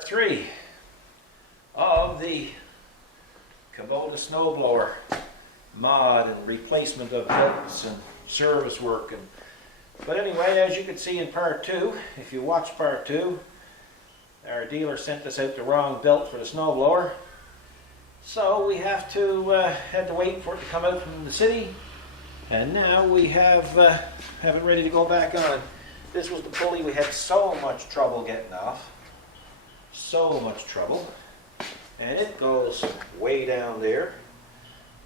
part 3 of the Kubota snowblower mod and replacement of belts and service work. But anyway, as you can see in part 2, if you watch part 2, our dealer sent us out the wrong belt for the snowblower. So we had to wait for it to come out from the city, and now we have it ready to go back on. This was the pulley we had so much trouble getting off. So much trouble. And it goes way down there.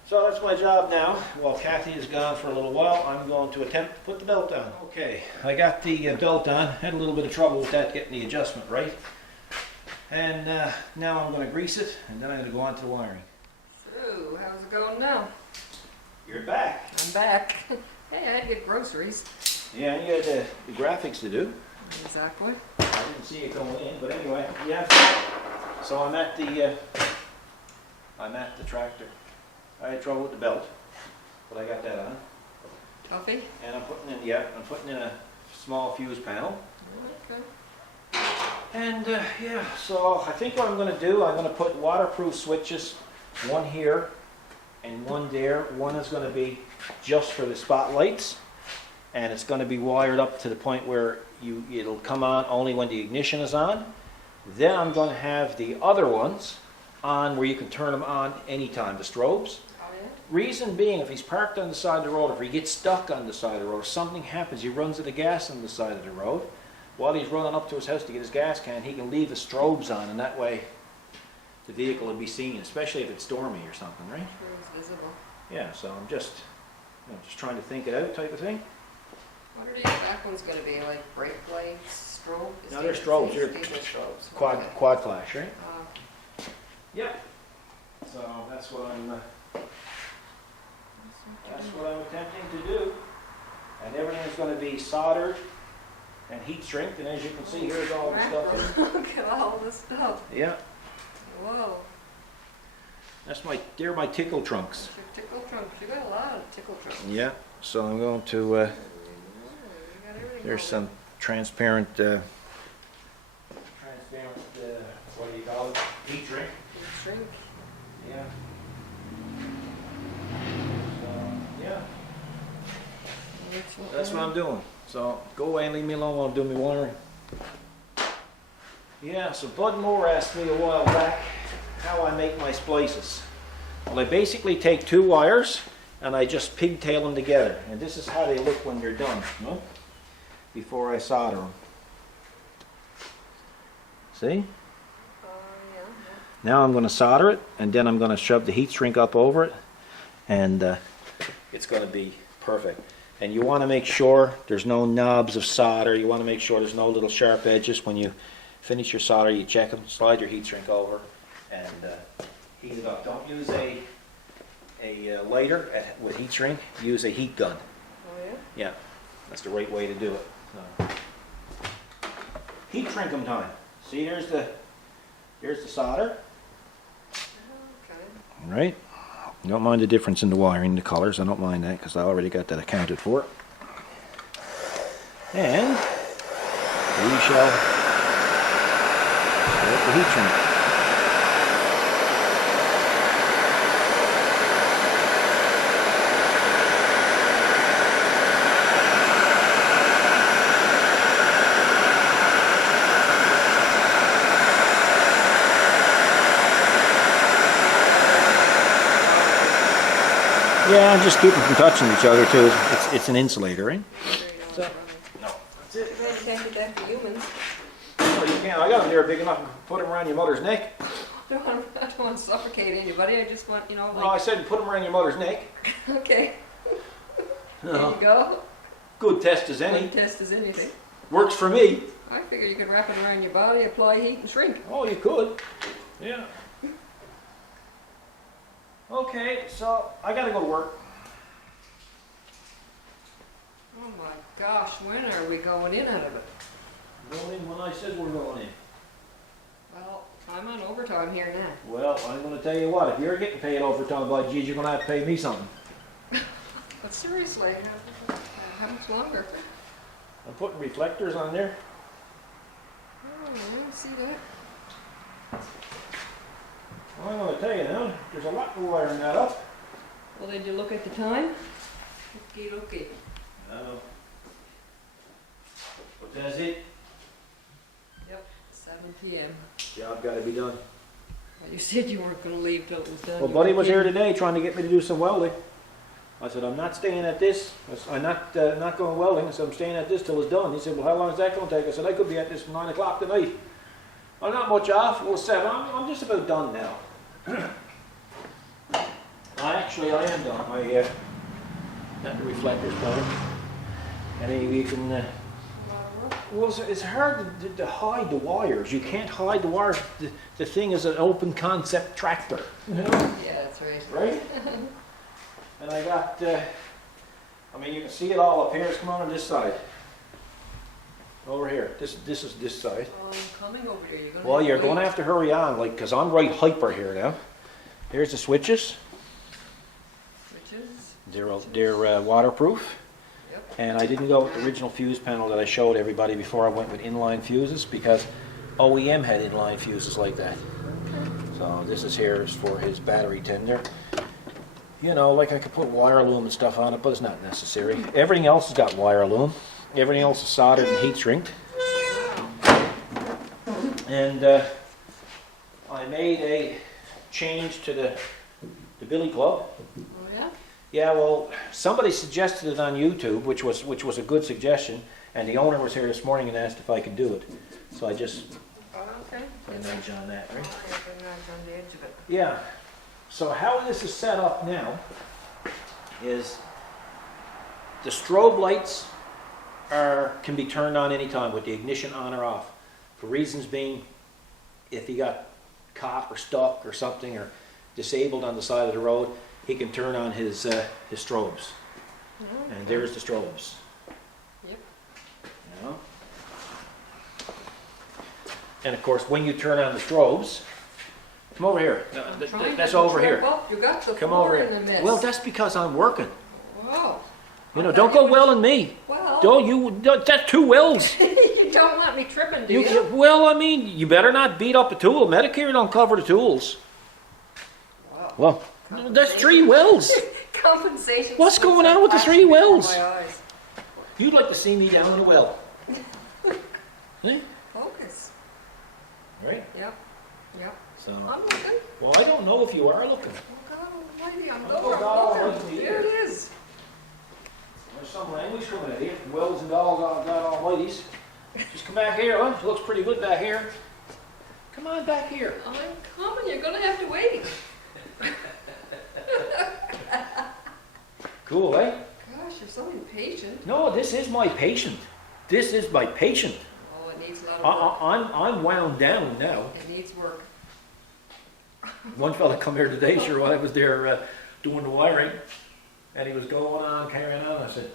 So that's my job now. While Kathy is gone for a little while, I'm going to attempt to put the belt on. Okay, I got the belt on. Had a little bit of trouble with that, getting the adjustment right. And now I'm going to grease it, and then I'm going to go on to the wiring. So, how's it going now? You're back. I'm back. Hey, I had to get groceries. Yeah, you had the graphics to do. Exactly. I didn't see it going in, but anyway, yeah. So I'm at the tractor. I had trouble with the belt, but I got that on. Coffee? And I'm putting in a small fuse panel. Okay. And yeah, so I think what I'm going to do, I'm going to put waterproof switches, one here and one there. One is going to be just for the spotlights, and it's going to be wired up to the point where it'll come on only when the ignition is on. Then I'm going to have the other ones on where you can turn them on anytime, the strobes. Oh, yeah? Reason being, if he's parked on the side of the road, if he gets stuck on the side of the road, if something happens, he runs out of gas on the side of the road, while he's running up to his house to get his gas can, he can leave the strobes on, and that way the vehicle will be seen, especially if it's stormy or something, right? Sure it's visible. Yeah, so I'm just trying to think it out type of thing. What are these back ones going to be? Like brake lights, strobe? No, they're strobes. They're strobes. Quad flash, right? Uh, Yep. So that's what I'm attempting to do. And everything's going to be soldered and heat shrinked, and as you can see, here's all the stuff. Look at all this stuff. Yeah. Whoa. They're my tickle trunks. That's your tickle trunks. You got a lot of tickle trunks. Yeah. So I'm going to. You got everything There's going. some transparent. What do you call it? Heat shrink. Shrink. Yeah. So, yeah. That's what I'm doing. So go away and leave me alone while I'm doing my wiring. Yeah, so Bud Moore asked me a while back how I make my splices. Well, I basically take two wires and I just pigtail them together. And this is how they look when they're done, before I solder them. See? Yeah. Now I'm going to solder it, and then I'm going to shove the heat shrink up over it, and it's going to be perfect. And you want to make sure there's no knobs of solder. You want to make sure there's no little sharp edges. When you finish your solder, you check them, slide your heat shrink over, and heat it up. Don't use a lighter with heat shrink. Use a heat gun. Oh, yeah? Yeah, that's the right way to do it. So. Heat shrink them time. See, here's the solder. Okay. Right? You don't mind the difference in the wiring, the colors. I don't mind that because I already got that accounted for. And we shall set the heat shrink. Yeah, just keep them from touching each other too. It's an insulator, right? So, no, that's it. You can't get that for humans. No, you can't. I got them there big enough to put them around your mother's neck. I don't want to suffocate anybody. I just want, like... No, I said put them around your mother's neck. Okay. No. There you go. Good test as any. Good test as anything. Works for me. I figure you could wrap it around your body, apply heat, and shrink. Oh, you could. Yeah. Okay, so I gotta go to work. Oh my gosh, when are we going in out of it? Going in when I said we're going in. Well, I'm on overtime here now. Well, I'm gonna tell you what, if you're getting paid overtime by geez, you're gonna have to pay me something. But seriously, how much longer? I'm putting reflectors on there. Oh, I didn't see that. down. There's a lot of wiring that up. Well, did you look at the time? Okay. No. But that's it. Yep, 7 p.m. Job got to be done. Well, you said you weren't gonna leave till it was done. Well, Buddy was here today trying to get me to do some welding. I said, I'm not staying at this. I'm not going welding. I said, I'm staying at this till it's done. He said, well, how long is that going to take? I said, I could be at this from 9 o'clock tonight. I'm not much off. Well, 7. I'm just about done now. I am done. I got the reflectors going. And then you can... well, it's hard to hide the wires. You can't hide the wires. The thing is an open concept tractor. You know? Yeah, that's right. Right? And I got, I mean, you can see it all up here. It's come on this side. Over here. This is this side. Oh, I'm coming over there. Well, you're going to have to hurry on, like, because I'm right hyper here now. Here's the switches. Switches? They're waterproof. Yep. And I didn't go with the original fuse panel that I showed everybody before. I went with inline fuses because OEM had inline fuses like that. So this is here is for his battery tender. You know, like I could put wire loom and stuff on it, but it's not necessary. Everything else has got wire loom. Everything else is soldered and heat shrinked. And I made a change to the billy club. Oh yeah? Yeah, well, somebody suggested it on YouTube, which was a good suggestion, and the owner was here this morning and asked if I could do it. So I just Oh, okay. put a nudge on that, right? On the edge of it. Yeah. So how this is set up now is the strobe lights can be turned on anytime with the ignition on or off. For reasons being, if he got caught or stuck or something or disabled on the side of the road, he can turn on his strobes. Oh, And there's the strobes. Yep. You know? And of course, when you turn on the strobes, come over here. No, that's over here. Well, you got the Come floor over in here. the mist. Well, that's because I'm working. Whoa. You know, don't go welling me. Well, That's two wells. you don't want me tripping, do you? Well, I mean, you better not beat up a tool. Medicare don't cover the tools. Wow. Well, that's 3 wells. Compensation. What's slips going on are with the 3 flashing before wells? my eyes. You'd like to see me down in the well. See? Focus. Right? Yep. Yep. So, I'm looking. well, I don't know if you are looking. Oh God Almighty! I'm Oh, going. God I'm Almighty, looking. yeah. There it is. There's some language coming out here. Wells and dogs, God almighties. Just come back here, huh? It looks pretty good back here. Come on back here. I'm coming. You're gonna have to wait. Cool, eh? Gosh, you're so impatient. No, this is my patient. This is my patient. Oh, it needs a lot of work. I'm wound down now. It needs work. One fella come here today, sure, while I was there doing the wiring, and he was going on, carrying on. I said,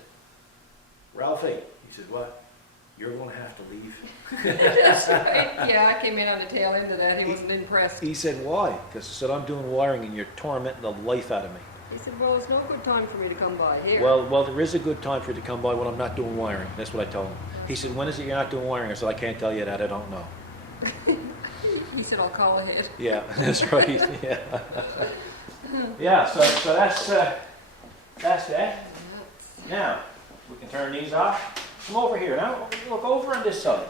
Ralphie, he said, what? You're going to have to leave. That's right. Yeah, I came in on the tail end of that. He wasn't impressed. He said, why? Because I said, I'm doing wiring and you're tormenting the life out of me. He said, well, it's no good time for me to come by here. Well, there is a good time for you to come by when I'm not doing wiring. That's what I told him. He said, when is it you're not doing wiring? I said, I can't tell you that. I don't know. He said, I'll call ahead. Yeah, that's right. Yeah. Yeah, so that's that. Now, we can turn these off. Come over here now. Look over on this side.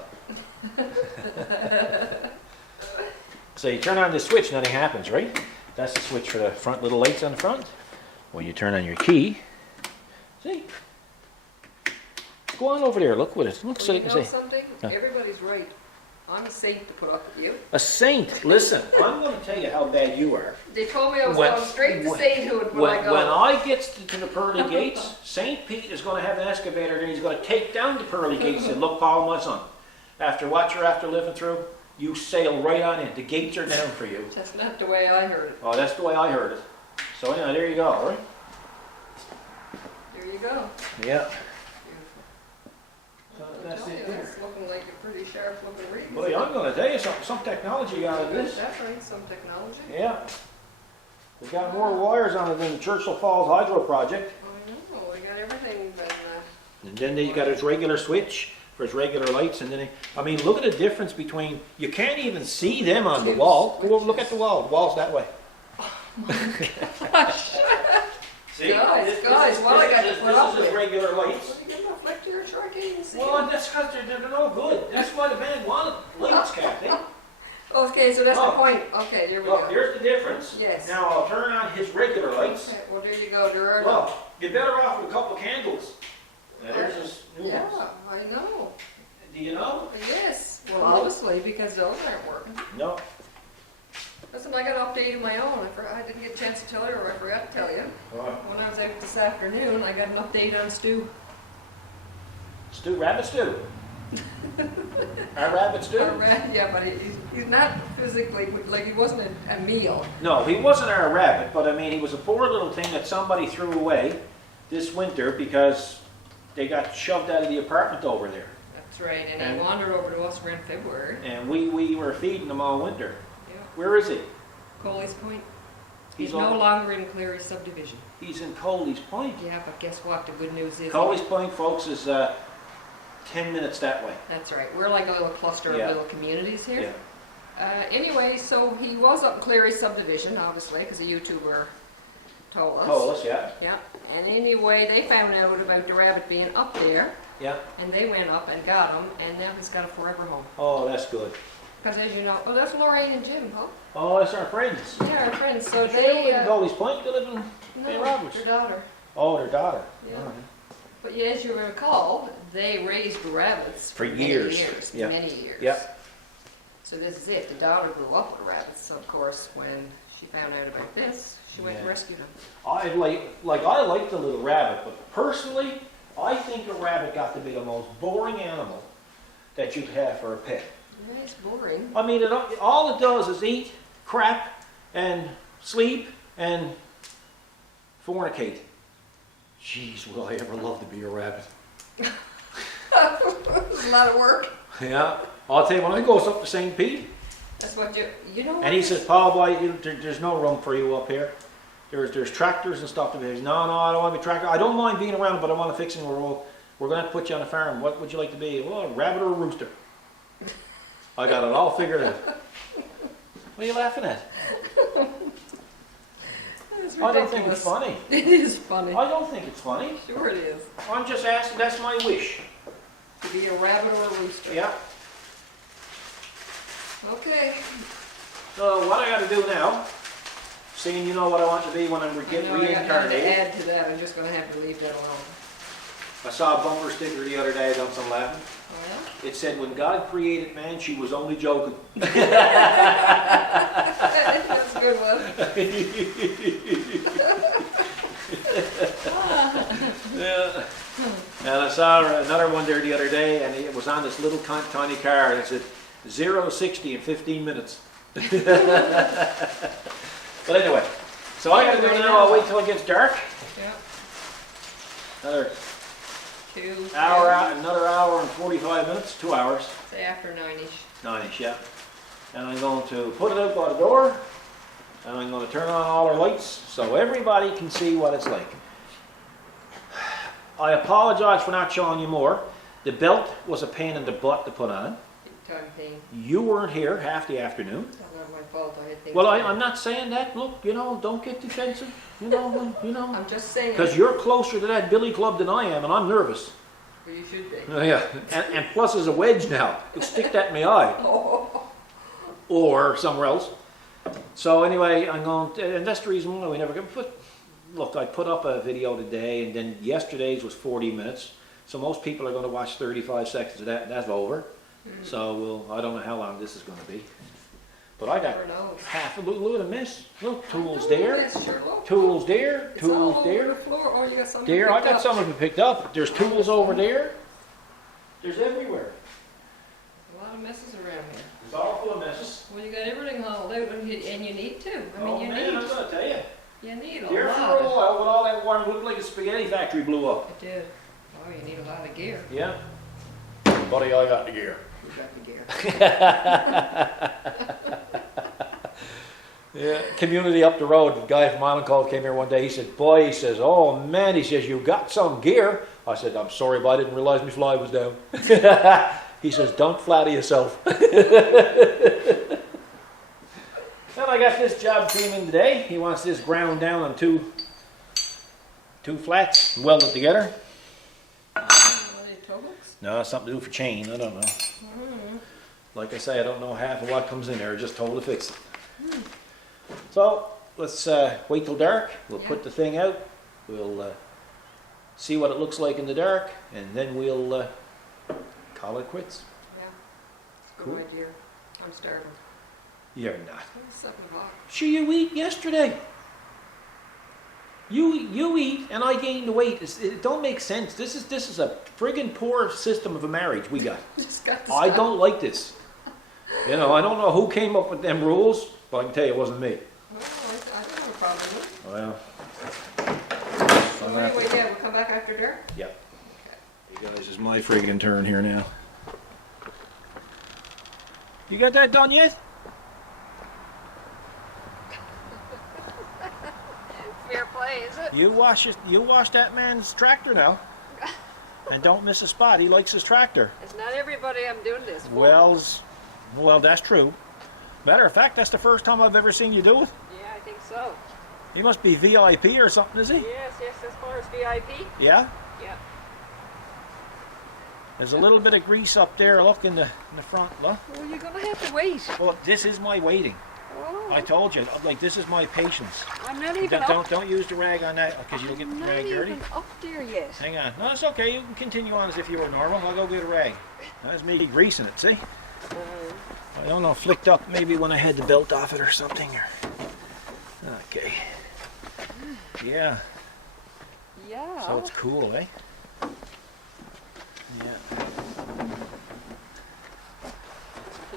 So you turn on this switch, nothing happens, right? That's the switch for the front little lights on the front. When you turn on your key, see? Go on over there, look what it looks Well, like. you know something? Everybody's right. I'm a saint to put up with you. A saint. Listen, I'm going to tell you how bad you are. They told me I was When- going straight to when- sainthood when I go. When I get to the pearly gates, St. Pete is going to have an excavator and he's going to take down the pearly gates and look, Paul, my son, after what you're after living through, you sail right on in. The gates are down for you. That's not the way I heard it. Oh, that's the way I heard it. So anyway, there you go, all right? There you go. Yeah. Beautiful. So I'll that's tell it you, there. that's looking like a pretty sharp looking reed. Boy, I'm going to tell you something. Some technology out of this. That brings some technology. Yeah. We've got more wires on it than the Churchill Falls Hydro Project. I know, we got everything but And then he's got his regular switch for his regular lights. And then, I mean, look at the difference between, you can't even see them on the wall. Go over, look at the wall. The wall's that way. Gosh. See? Guys, what I got to put up This is with? regular lights. What are you getting off like here? Sure, I can't even see Well, them. that's because they're no good. That's why the band wanted lights, Captain. Okay, so that's the Oh. point. Okay, there we Look, go. here's the difference. Yes. Now I'll turn on his regular lights. Okay, well, there you go. There are Well, you're better off with a couple of candles. Now, there's his new Yeah, ones. I know. Do you know? Yes. Well, obviously, because those aren't working. No. Listen, I got an update of my own. I didn't get a chance to tell you, or I forgot to tell you. When I was out this afternoon, I got an update on Stu. Stew, rabbit stew. Our rabbit stew? Yeah, but he's not physically, like he wasn't a meal. No, he wasn't our rabbit, but I mean, he was a poor little thing that somebody threw away this winter because they got shoved out of the apartment over there. That's right, and he And- wandered over to us around February. And we were feeding him all winter. Yeah. Where is he? Coley's Point. He's He's no on- longer in Cleary subdivision. He's in Coley's Point. Yeah, but guess what? The good news is. Coley's Point, folks, is 10 minutes that way. That's right. We're like a little cluster Yeah. of little communities here. Yeah. Anyway, so he was up in Cleary subdivision, obviously, because a YouTuber told us. Told us, yeah. Yeah. And anyway, they found out about the rabbit being up there, Yeah. and they went up and got him, and now he's got a forever home. Oh, that's good. Because as you know, oh, that's Lorraine and Jim, huh? Oh, that's our friends. Yeah, our friends. So They they. live in Coley's Point. They live in St. No, Roberts. their daughter. Oh, their daughter. Yeah. All right. But yeah, as you recall, they raised rabbits For many years. years, Yeah. many years. Yeah. So this is it. The daughter grew up with rabbits. So of course, when she found out about this, she went and Yeah. rescued them. I like the little rabbit, but personally, I think a rabbit got to be the most boring animal that you'd have for a pet. Yeah, it's boring. I mean, all it does is eat, crap, and sleep, and fornicate. Jeez, would I ever love to be a rabbit. It's a lot of work. Yeah. I'll tell you, when I goes up to St. Pete, That's what you know. and he says, Paul, boy, there's no room for you up here. There's tractors and stuff to be. No, I don't want to be tractor. I don't mind being around, but I want to fix it. We're going to have to put you on a farm. What would you like to be? Well, a rabbit or a rooster? I got it all figured out. What are you laughing at? It's I don't think ridiculous. it's funny. It is funny. I don't think it's funny. Sure it is. I'm just asking, that's my wish. To be a rabbit or a rooster. Yeah. Okay. So what I got to do now, seeing you know what I want to be when I'm I know I got nothing to reincarnated. add to that. I'm just going to have to leave that alone. I saw a bumper sticker the other day, I done some laughing. Oh, It said, when God created man, she was only joking. yeah? That's a good one. Yeah. And I saw another one there the other day, and it was on this little tiny car, and it said 0-60 in 15 minutes. But anyway, so I gotta do now, I'll wait till it gets dark. Yeah. Another 2 another hour and 45 minutes, 2 hours. Say after 9-ish. 9-ish, yeah. And I'm going to put it out by the door, and I'm going to turn on all our lights so everybody can see what it's like. I apologize for not showing you more. The belt was a pain in the butt to put on. Big time thing. You weren't here half the afternoon. It's not my fault. I had things. Well, to I'm not saying that. Look, don't get defensive. You know. I'm just saying. Because you're closer to that billy club than I am, and I'm nervous. Well, you should be. Yeah. And plus, there's a wedge now. You'll stick that in my eye. Oh. Or somewhere else. So anyway, I'm going to, and that's the reason why we never get put. Look, I put up a video today, and then yesterday's was 40 minutes. So most people are going to watch 35 seconds of that, and that's over. So I don't know how long this is going to be. But I got Never knows. half a look at a mess. Look, tools Oh, there, yes, sure, look. tools there, It's all tools over there. the floor. Oh, you got some. There, I picked got up. some of it picked up. There's tools over there. There's everywhere. A lot of messes around here. It's all full of messes. Well, you got everything hauled out, and you need to. I mean, Oh you man, I'm need. going to tell you. You need a There for lot. a while, when all that water looked like a spaghetti factory blew up. It did. Oh, you need a lot of gear. Yeah. Buddy, I got the gear. You got the gear. Yeah, community up the road, the guy from Island Cove came here one day, he said, boy, he says, oh man, he says, you got some gear. I said, I'm sorry, but I didn't realize my fly was down. He says, don't flatter yourself. And I got this job came in today. He wants this ground down on two flats, welded together. Are they toe hooks? No, something to do for chain. I don't know. Like I say, I don't know half of what comes in there. Just told to fix it. So let's wait till dark. We'll put the thing out. We'll see what it looks like in the dark, and then we'll call it quits. Yeah. It's a Cool. good idea. I'm starving. You're not. It's 7 o'clock. Sure, you eat yesterday. You eat, and I gain the weight. It don't make sense. This is a friggin' poor system of a marriage we got. Just got to I stop. don't like this. You know, I don't know who came up with them rules, but I can tell you it wasn't me. Well, I don't have a problem with Well, it. So anyway, yeah, we'll come back after dark. yeah. You guys, it's my friggin' turn here now. You got that done yet? Fair play, is it? You wash that man's tractor now, and don't miss a spot. He likes his tractor. It's not everybody I'm doing this for. Well, that's true. Matter of fact, that's the first time I've ever seen you do it. Yeah, I think so. He must be VIP or something, is he? Yes, as far as VIP. Yeah? Yeah. There's a little bit of grease up there, look, in the front, look. Well, you're gonna have to wait. Well, this is my waiting. Oh, I told you, like, this is my patience. I'm not even up. Don't use the rag on that, because you'll get the rag dirty. I'm not even up there yet. Hang on. No, it's okay. You can continue on as if you were normal. I'll go get a rag. That's me greasing it, see? I don't know, flicked up maybe when I had the belt off it or something. Okay. Yeah. Yeah. So it's cool, eh? Yeah.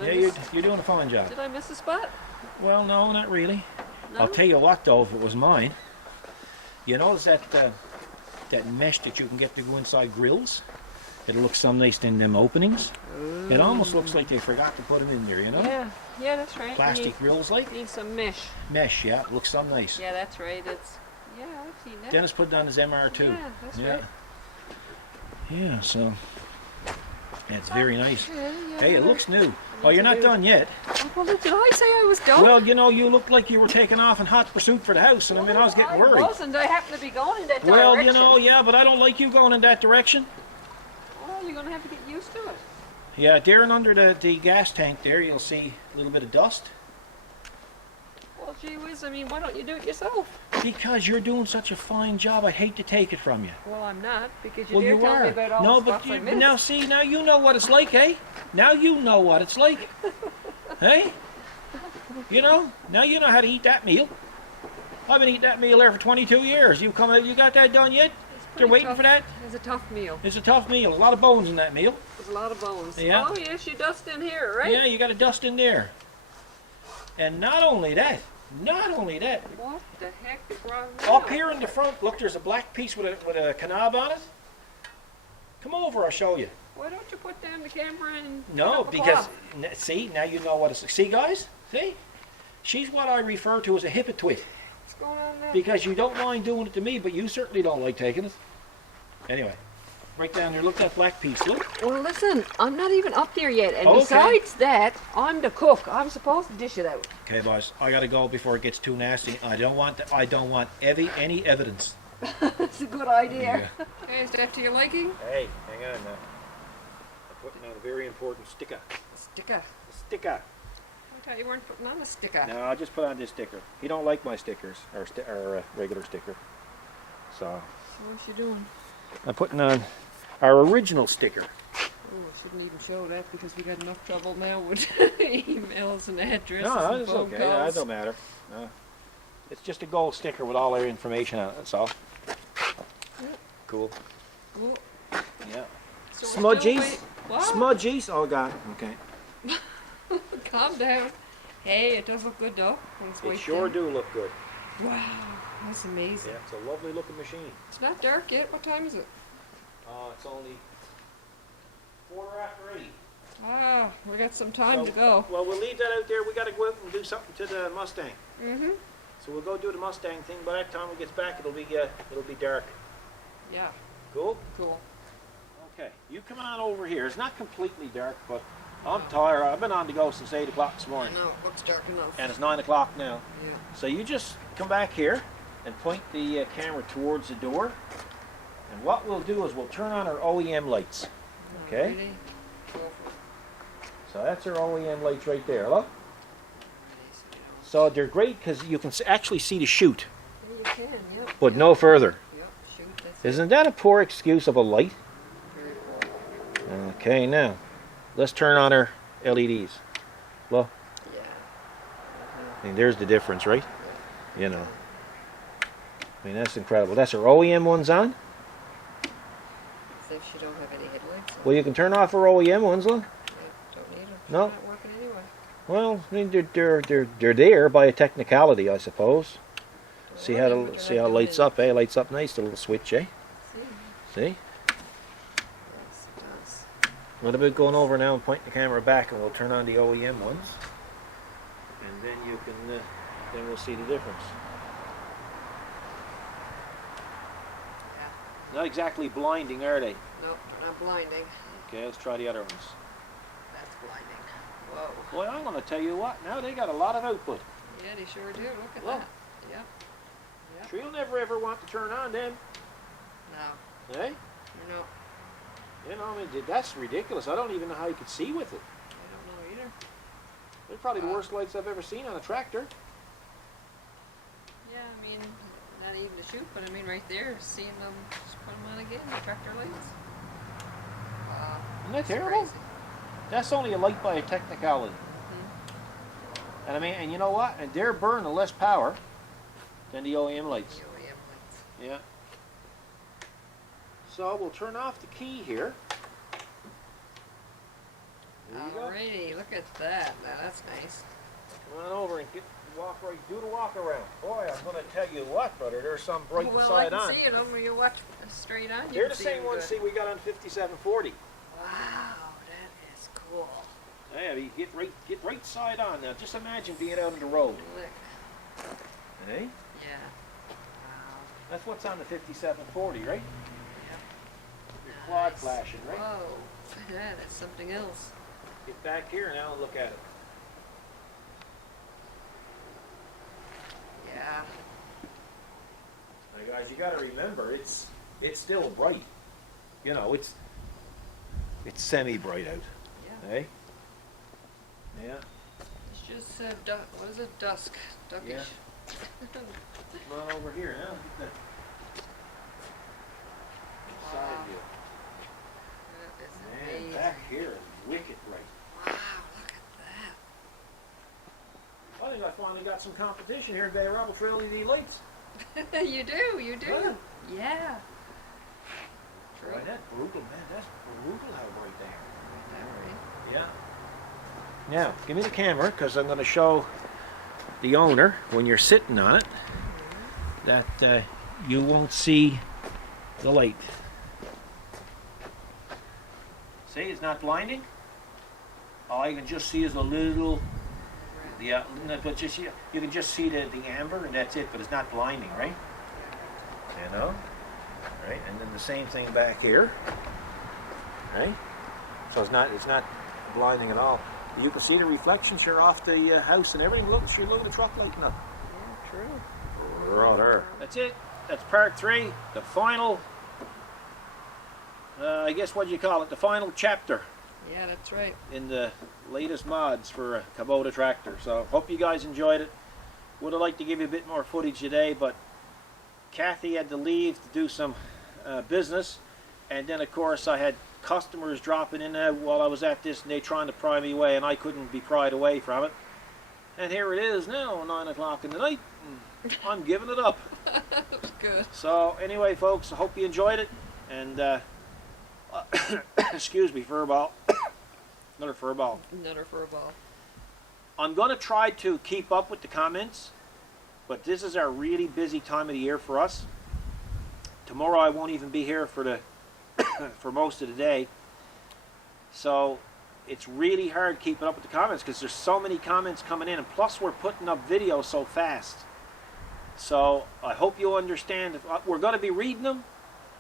Yeah, you're doing a fine job. Did I miss a spot? Well, no, not really. No? I'll tell you what, though, if it was mine. You notice that that mesh that you can get to go inside grills? It looks so nice in them openings. It almost looks like they forgot to put them in there, you know? Yeah, that's right. Plastic grills like? Need some mesh. Mesh, yeah, it looks so nice. Yeah, that's right. Yeah, I've seen that. Dennis put it on his MR2. Yeah, that's right. Yeah, so it's very nice. Yeah, Hey, it looks new. Oh, you're not done yet. Well, did I say I was done? Well, you know, you looked like you were taking off in hot pursuit for the house, and I mean, I was getting worried. I wasn't. I happened to be going in that direction. Well, you know, yeah, but I don't like you going in that direction. Well, you're going to have to get used to it. Yeah, there and under the gas tank there, you'll see a little bit of dust. Well, gee whiz, I mean, why don't you do it yourself? Because you're doing such a fine job, I hate to take it from you. Well, I'm not, because you Well, dare you tell are. me about all No, the but stuff I missed. now see, now you know what it's like, eh? Now you know what it's like. Hey? You know, now you know how to eat that meal. I've been eating that meal there for 22 years. You got that done yet? You're waiting tough. for that? It's a tough meal. It's a tough meal. A lot of bones in that meal. There's a lot of bones. Yeah. Oh, yes, you dust in here, right? Yeah, you got to dust in there. And not only that. What the heck is wrong with Up you? here in the front, look, there's a black piece with a knob on it. Come over, I'll show you. Why don't you put down the camera and No, put up a because, cloth? see, now you know what it's... See, guys? See? She's what I refer to as a hypocrite. What's going on there? Because you don't mind doing it to me, but you certainly don't like taking it. Anyway, right down there, look at that black piece, look. Well, listen, I'm not even up there yet, and Okay. besides that, I'm the cook. I'm supposed to dish it out. Okay, boys, I gotta go before it gets too nasty. I don't want any evidence. That's a good idea. Hey, is that to your liking? Hey, hang on now. I'm putting on a very important sticker. Sticker. A sticker. I thought you weren't putting on a sticker. No, I'll just put on this sticker. He don't like my stickers, or regular sticker. So, So what's she doing? I'm putting on our original sticker. Oh, I shouldn't even show that because we got enough trouble now with emails and addresses No, and it's phone okay. calls. Yeah, it don't matter. No. It's just a gold sticker with all our information on it, that's all. Cool. Cool. Yeah. So we're still Smudgies? wait- What? Smudgies? Oh, God. Okay. Calm down. Hey, it does look good though. When it's It white sure thin. do look good. Wow, that's amazing. Yeah, it's a lovely looking machine. It's not dark yet. What time is it? It's only 8:45. Ah, we got some time to go. Well, we'll leave that out there. We got to go out and do something to the Mustang. Mm-hmm. So we'll go do the Mustang thing. By that time we gets back, it'll be dark. Yeah, Cool. cool. Okay, you come on over here. It's not completely dark, but I'm tired. I've been on the go since 8 o'clock this I morning. know, it looks dark enough. And it's 9 o'clock now. Yeah. So you just come back here and point the camera towards the door. And what we'll do is we'll turn on our OEM lights. Okay? Alrighty. Go for it. So that's our OEM lights right there. Look. Alrighty, So they're great because you can actually see the chute, yeah, you can, yep. but yep, no further. Yep, shoot, that's Isn't that a poor excuse of a light? very cool. Okay, now let's turn on our LEDs. Look, Yeah. I mean, there's the difference, right? You know. I mean, that's incredible. That's our OEM ones on. As if she don't have any headlights. Well, you can turn off our OEM ones, look. Yeah, don't need them. No. Not working anyway. Well, I mean, they're there by a technicality, I suppose. See how it lights up, eh? Lights up nice, the little switch, eh? See? See? Yes, it does. What about going over now and pointing the camera back, and we'll turn on the OEM ones, and then you can, then we'll see the difference. Yeah. Not exactly blinding, are they? Nope, not blinding. Okay, let's try the other ones. That's blinding. Whoa. Boy, I'm going to tell you what, now they got a lot of output. Yeah, they sure do. Look at Look. that. Yep. Yep. Sure, you'll never ever want to turn on them, No. eh? No. You know, I mean, that's ridiculous. I don't even know how you could see with it. I don't know either. They're probably the Wow. worst lights I've ever seen on a tractor. Yeah, I mean, not even to shoot, but I mean right there, seeing them, just put them on again, the tractor lights. Wow. Isn't that That's terrible? crazy. That's only a light by a technicality. Mhm. And I mean, and you know what? And they're burning less power than the OEM lights. The OEM lights. Yeah. So we'll turn off the key here. There you go. Alrighty, look at that. Now that's nice. Come on over and do the walk around. Boy, I'm going to tell you what, brother. There's some bright well, side I on. can see it over you watch straight on. You They're can the see same them ones, good. see, we got on 5740. Wow, that is cool. Yeah, you get right side on now. Just imagine being out on the road. Look. Eh? Yeah. Wow. That's what's on the 5740, right? Yep. Your quad Nice. flashing, right? Whoa. Yeah, that's something else. Get back here now and look at it. Yeah. Now, guys, you got to remember, it's still bright. You know, it's semi-bright out. Yeah. Eh? Yeah. It's just what is it? Dusk. Duckish. Yeah. Come on over here now. Get the side Wow. view. That is Man, amazing. back here is wicked bright. Wow, look at I think I finally got some competition here today, Robert, for LED lights. that. You do. Huh? Yeah. True. Boy, that's brutal, man. That's brutal how bright they are. That right. Yeah. Now, give me the camera, because I'm going to show the owner, when you're sitting on it, that you won't see the light. See, it's not blinding. All you can just see is a little, yeah, but just you can just see the amber, and that's it. But it's not blinding, right? You know, right? And then the same thing back here, right? So it's not blinding at all. You can see the reflections here off the house and everything. Look at the truck lighting up. Yeah, true. Right there. That's it. That's part 3, the final. I guess what do you call it? The final chapter Yeah, that's right. in the latest mods for a Kubota tractor. So hope you guys enjoyed it. Would have liked to give you a bit more footage today, but Kathy had to leave to do some business, and then of course I had customers dropping in there while I was at this, and they trying to pry me away, and I couldn't be pried away from it. And here it is now, 9 o'clock in the night, and I'm giving it up. That was good. So anyway, folks, I hope you enjoyed it, and excuse me, furball. Another furball. Another for a ball. I'm going to try to keep up with the comments, but this is our really busy time of the year for us. Tomorrow I won't even be here for the for most of the day, so it's really hard keeping up with the comments because there's so many comments coming in, and plus we're putting up videos so fast. So I hope you understand. We're going to be reading them,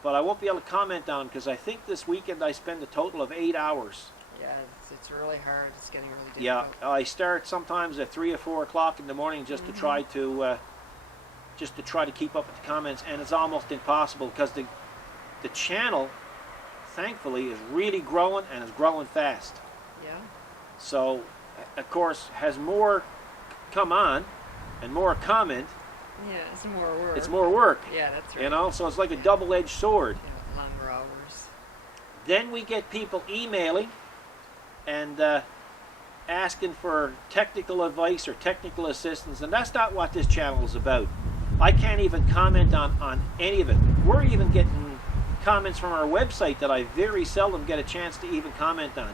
but I won't be able to comment on them because I think this weekend I spend a total of 8 hours Yeah, it's really hard. It's getting really difficult. Yeah, I start sometimes at 3 or 4 o'clock in the morning just to try to keep up with the comments, and it's almost impossible because the channel, thankfully, is really growing and is growing fast. Yeah. So, of course, has more come on and more comment. Yeah, it's more work. It's more work. Yeah, that's right. You know, so it's like a double-edged sword. Yeah, longer hours. Then we get people emailing and asking for technical advice or technical assistance, and that's not what this channel is about. I can't even comment on any of it. We're even getting comments from our website that I very seldom get a chance to even comment on.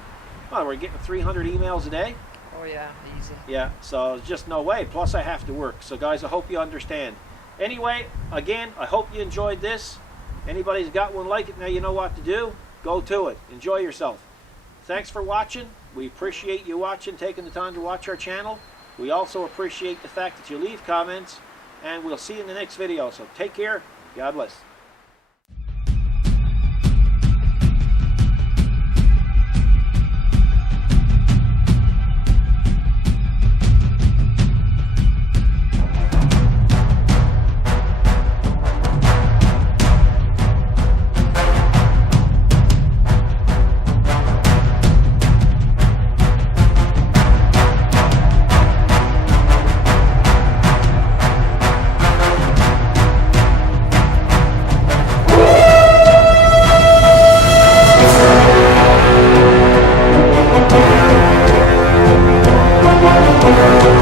Well, we're getting 300 emails a day. Oh yeah, easy. Yeah, so there's just no way. Plus I have to work. So guys, I hope you understand. Anyway, again, I hope you enjoyed this. Anybody's got one like it, now you know what to do. Go to it. Enjoy yourself. Thanks for watching. We appreciate you watching, taking the time to watch our channel. We also appreciate the fact that you leave comments, and we'll see you in the next video. So take care. God bless. We'll be right back.